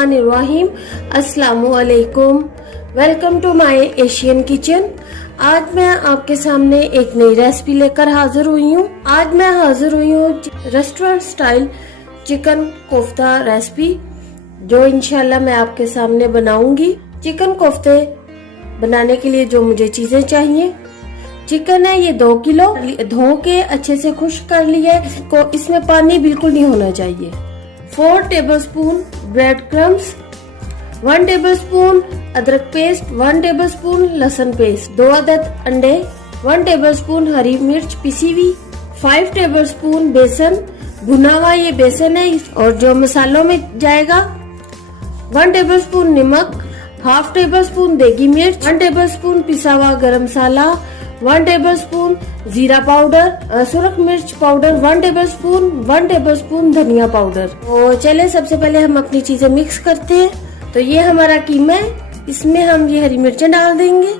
बिस्मिल्लाहिर्रहमानिर्रहीम। अस्सलामु अलैकुम। Welcome to my Asian kitchen. आज मैं आपके सामने एक नई रेसिपी लेकर हाजिर हुई हूँ। आज मैं हाजिर हुई हूँ restaurant style chicken kofta recipe, जो इंशाल्लाह मैं आपके सामने बनाऊंगी। चिकन कोफ्ते बनाने के लिए जो मुझे चीजें चाहिए, चिकन है ये 2 किलो, धो के अच्छे से खुश्क कर लिया है। इसमें पानी बिल्कुल नहीं होना चाहिए। 4 टेबलस्पून ब्रेड क्रम्स, 1 टेबलस्पून अदरक पेस्ट, 1 टेबलस्पून लहसुन पेस्ट, 2 अदद अंडे, 1 टेबलस्पून हरी मिर्च पिसी हुई, 5 टेबलस्पून बेसन भुना हुआ, ये बेसन है और जो मसालों में जाएगा, 1 टेबलस्पून नमक, हाफ टेबलस्पून देगी मिर्च, 1 टेबलस्पून पिसा हुआ गरम मसाला, 1 टेबलस्पून जीरा पाउडर, सुरख मिर्च पाउडर 1 टेबलस्पून, 1 टेबलस्पून धनिया पाउडर। तो चले सबसे पहले हम अपनी चीजें मिक्स करते हैं। तो ये हमारा कीमा है, इसमें हम ये हरी मिर्चें डाल देंगे।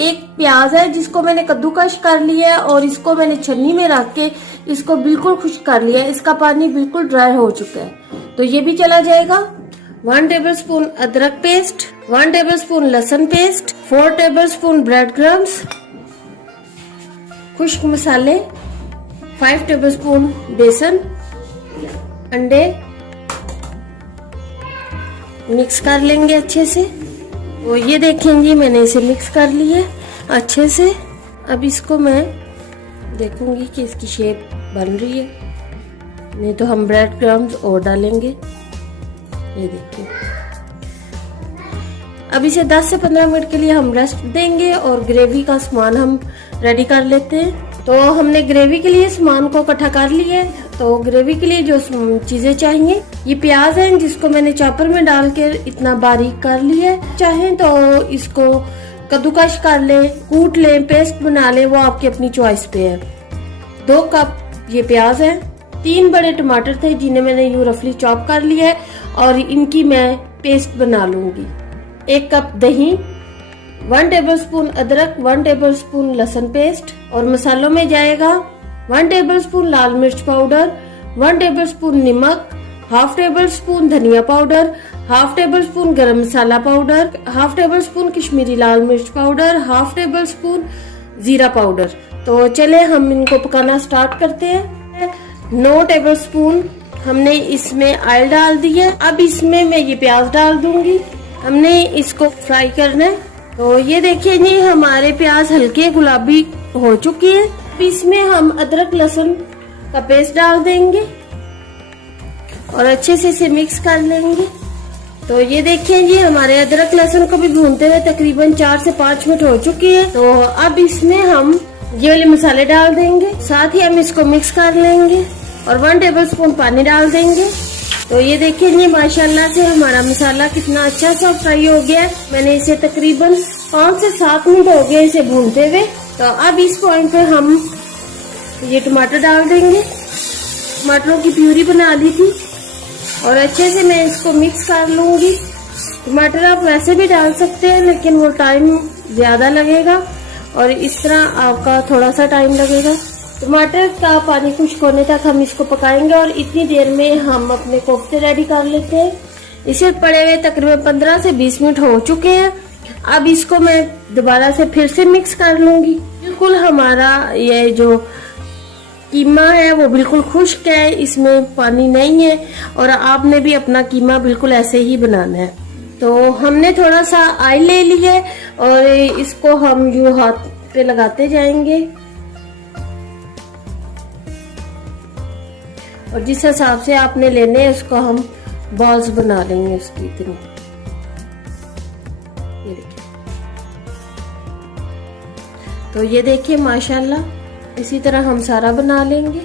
एक प्याज है जिसको मैंने कद्दूकश कर लिया है और इसको मैंने छन्नी में रख के इसको बिल्कुल खुश्क कर लिया है। इसका पानी बिल्कुल ड्राई हो चुका है, तो ये भी चला जाएगा। 1 टेबलस्पून अदरक पेस्ट, 1 टेबलस्पून लहसुन पेस्ट, 4 टेबलस्पून ब्रेड क्रम्स, खुश्क मसाले, 5 टेबलस्पून बेसन, अंडे मिक्स कर लेंगे अच्छे से। तो ये देखेंगे मैंने इसे मिक्स कर लिया अच्छे से। अब इसको मैं देखूंगी कि इसकी शेप बन रही है, नहीं तो हम ब्रेड क्रम्स और डालेंगे। ये देखिए, अब इसे 10 से 15 मिनट के लिए हम रेस्ट देंगे और ग्रेवी का सामान हम रेडी कर लेते हैं। तो हमने ग्रेवी के लिए सामान को इकट्ठा कर लिया है। तो ग्रेवी के लिए जो चीजें चाहिए, ये प्याज है जिसको मैंने चॉपर में डाल के इतना बारीक कर लिया है। चाहें तो इसको कद्दूकश कर ले, कूट ले, पेस्ट बना ले, वो आपकी अपनी चॉइस पे है। 2 कप ये प्याज है, 3 बड़े टमाटर थे जिन्हें मैंने यूं रफली चॉप कर लिया है और इनकी मैं पेस्ट बना लूंगी। 1 कप दही, 1 टेबलस्पून अदरक, 1 टेबलस्पून लहसुन पेस्ट और मसालों में जाएगा 1 टेबलस्पून लाल मिर्च पाउडर, 1 टेबलस्पून नमक, हाफ टेबलस्पून धनिया पाउडर, हाफ टेबलस्पून गरम मसाला पाउडर, हाफ टेबलस्पून कश्मीरी लाल मिर्च पाउडर, हाफ टेबलस्पून जीरा पाउडर। तो चले हम इनको पकाना स्टार्ट करते हैं। 9 टेबलस्पून हमने इसमें ऑयल डाल दिया। अब इसमें मैं ये प्याज डाल दूंगी, हमने इसको फ्राई करना है। तो ये देखिए जी, हमारे प्याज हल्के गुलाबी हो चुके हैं। इसमें हम अदरक लहसुन का पेस्ट डाल देंगे और अच्छे से इसे मिक्स कर लेंगे। तो ये देखिए जी, हमारे अदरक लहसुन को भी भूनते हुए तकरीबन 4 से 5 मिनट हो चुके हैं। तो अब इसमें हम ये वाले मसाले डाल देंगे, साथ ही हम इसको मिक्स कर लेंगे और 1 टेबलस्पून पानी डाल देंगे। तो ये देखिए जी, माशाल्लाह से हमारा मसाला कितना अच्छा सा फ्राई हो गया है। मैंने इसे तकरीबन 5 से 7 मिनट हो गए इसे भूनते हुए। तो अब इस पॉइंट पे हम ये टमाटर डाल देंगे। टमाटरों की प्यूरी बना ली थी और अच्छे से मैं इसको मिक्स कर लूंगी। टमाटर आप वैसे भी डाल सकते हैं, लेकिन वो टाइम ज्यादा लगेगा और इस तरह आपका थोड़ा सा टाइम लगेगा। टमाटर का पानी खुश्क होने तक हम इसको पकाएंगे और इतनी देर में हम अपने कोफ्ते रेडी कर लेते हैं। इसे पड़े हुए तकरीबन 15 से 20 मिनट हो चुके हैं। अब इसको मैं दोबारा से फिर से मिक्स कर लूंगी। बिल्कुल हमारा ये जो कीमा है वो बिल्कुल खुश्क है, इसमें पानी नहीं है और आपने भी अपना कीमा बिल्कुल ऐसे ही बनाना है। तो हमने थोड़ा सा ऑयल ले लिया है और इसको हम यूं हाथ पे लगाते जाएंगे और जिस हिसाब से आपने लेने हैं उसको हम बॉल्स बना लेंगे उसकी इतनी। ये देखिए, तो ये देखिए माशाल्लाह इसी तरह हम सारा बना लेंगे।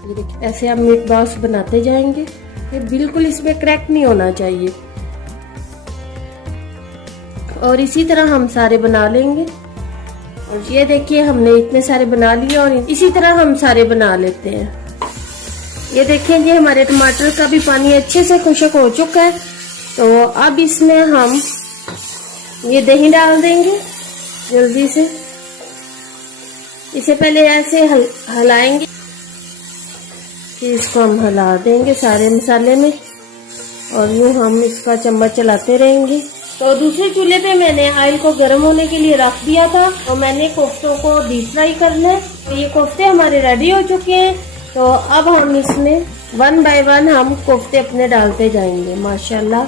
ये देखिए, ऐसे हम मीट बॉल्स बनाते जाएंगे। ये बिल्कुल इसमें क्रैक नहीं होना चाहिए और इसी तरह हम सारे बना लेंगे। और ये देखिए, हमने इतने सारे बना लिए और इसी तरह हम सारे बना लेते हैं। ये देखिए जी, हमारे टमाटर का भी पानी अच्छे से खुश्क हो चुका है। तो अब इसमें हम ये दही डाल देंगे जल्दी से। इसे पहले ऐसे हिलाएंगे फिर इसको हम हिला देंगे सारे मसाले में और यूँ हम इसका चम्मच चलाते रहेंगे। तो दूसरे चूल्हे पे मैंने ऑयल को गर्म होने के लिए रख दिया था और मैंने कोफ्तों को डीप फ्राई करना है। तो ये कोफ्ते हमारे रेडी हो चुके हैं। तो अब हम इसमें 1 बाय 1 हम कोफ्ते अपने डालते जाएंगे। माशाल्लाह,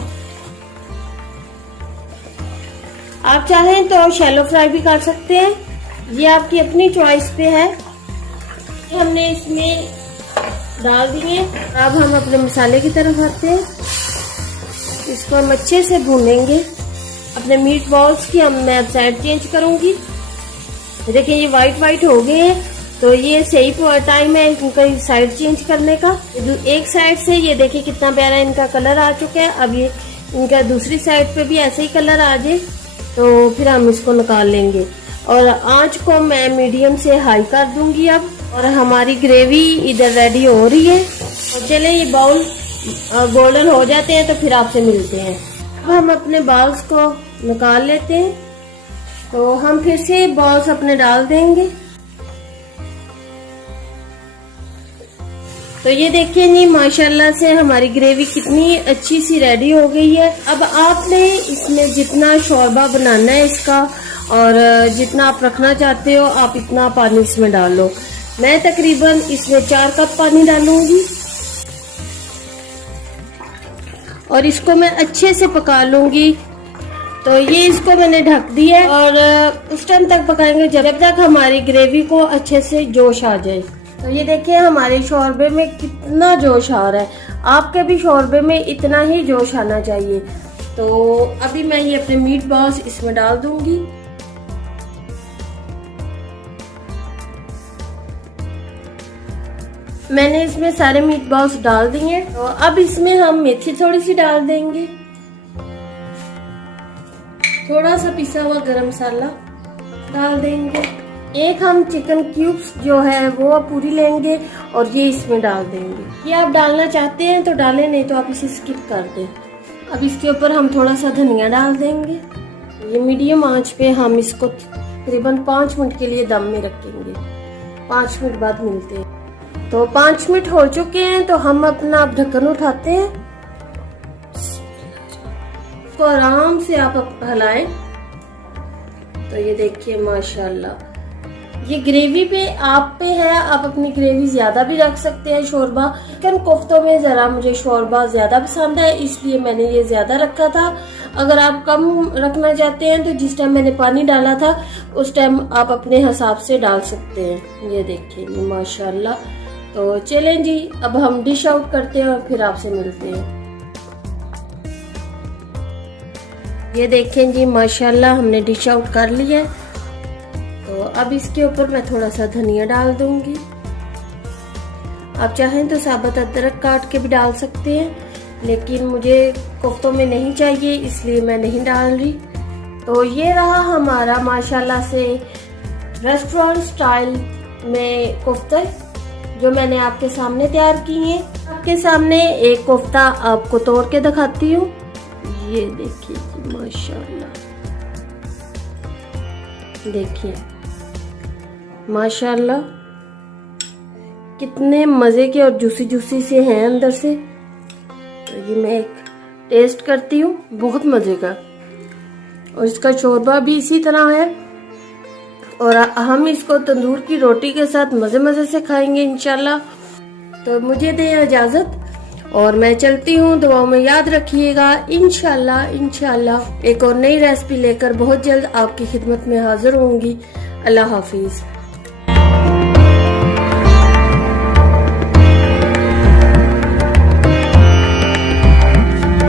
आप चाहें तो शैलो फ्राई भी कर सकते हैं, ये आपकी अपनी चॉइस पे है। हमने इसमें डाल दिए। अब हम अपने मसाले की तरफ आते हैं। इसको हम अच्छे से भूनेंगे। अपने मीट बॉल्स की मैं अब साइड चेंज करूंगी। देखिए ये वाइट हो गए हैं, तो ये सही टाइम है इनका साइड चेंज करने का। एक साइड से ये देखिए कितना प्यारा इनका कलर आ चुका है। अब ये इनका दूसरी साइड पे भी ऐसे ही कलर आ जाए तो फिर हम इसको निकाल लेंगे। और आंच को मैं मीडियम से हाई कर दूंगी अब। और हमारी ग्रेवी इधर रेडी हो रही है। और चले ये बाउल गोल्डन हो जाते हैं तो फिर आपसे मिलते हैं। अब हम अपने बॉल्स को निकाल लेते हैं। तो हम फिर से बॉल्स अपने डाल देंगे। तो ये देखिए जी माशाल्लाह से हमारी ग्रेवी कितनी अच्छी सी रेडी हो गई है। अब आपने इसमें जितना शोरबा बनाना है इसका और जितना आप रखना चाहते हो आप इतना पानी इसमें डाल लो। मैं तकरीबन इसमें 4 कप पानी डालूंगी और इसको मैं अच्छे से पका लूंगी। तो ये इसको मैंने ढक दिया है और उस टाइम तक पकाएंगे जब तक हमारी ग्रेवी को अच्छे से जोश आ जाए। तो ये देखिए हमारे शोरबे में कितना जोश आ रहा है। आपके भी शोरबे में इतना ही जोश आना चाहिए। तो अभी मैं ये अपने मीट बॉल्स इसमें डाल दूंगी। मैंने इसमें सारे मीट बॉल्स डाल दिए। तो अब इसमें हम मेथी थोड़ी सी डाल देंगे, थोड़ा सा पिसा हुआ गरम मसाला डाल देंगे। एक हम चिकन क्यूब्स जो है वो पूरी लेंगे और ये इसमें डाल देंगे। ये आप डालना चाहते हैं तो डालें, नहीं तो आप इसे स्किप कर दें। अब इसके ऊपर हम थोड़ा सा धनिया डाल देंगे। ये मीडियम आंच पे हम इसको तकरीबन 5 मिनट के लिए दम में रखेंगे। 5 मिनट बाद मिलते हैं। तो 5 मिनट हो चुके हैं तो हम अपना ढक्कन उठाते हैं। इसको आराम से आप हिलाएं। तो ये देखिए माशाल्लाह ये ग्रेवी पे आप पे है, आप अपनी ग्रेवी ज्यादा भी रख सकते हैं। शोरबा चिकन कोफ्तों में जरा मुझे शोरबा ज्यादा पसंद है इसलिए मैंने ये ज्यादा रखा था। अगर आप कम रखना चाहते हैं तो जिस टाइम मैंने पानी डाला था उस टाइम आप अपने हिसाब से डाल सकते हैं। ये देखिए माशाल्लाह। तो चलें जी अब हम डिश आउट करते हैं और फिर आपसे मिलते हैं। ये देखें जी माशाल्लाह हमने डिश आउट कर लिया है। तो अब इसके ऊपर मैं थोड़ा सा धनिया डाल दूंगी। आप चाहें तो साबुत अदरक काट के भी डाल सकते हैं, लेकिन मुझे कोफ्तों में नहीं चाहिए इसलिए मैं नहीं डाल रही। तो ये रहा हमारा माशाल्लाह से रेस्टोरेंट स्टाइल में कोफ्ते जो मैंने आपके सामने तैयार किए हैं। आपके सामने एक कोफ्ता आपको तोड़ के दिखाती हूँ। ये देखिए माशाल्लाह, देखिए माशाल्लाह कितने मजे के और जूसी जूसी से हैं अंदर से। तो ये मैं एक टेस्ट करती हूँ, बहुत मजे का। और इसका शोरबा भी इसी तरह है और हम इसको तंदूर की रोटी के साथ मजे मजे से खाएंगे इंशाल्लाह। तो मुझे दें इजाजत और मैं चलती हूँ। दुआओं में याद रखिएगा। इंशाल्लाह एक और नई रेसिपी लेकर बहुत जल्द आपकी खिदमत में हाजिर होंगी। अल्लाह हाफिज।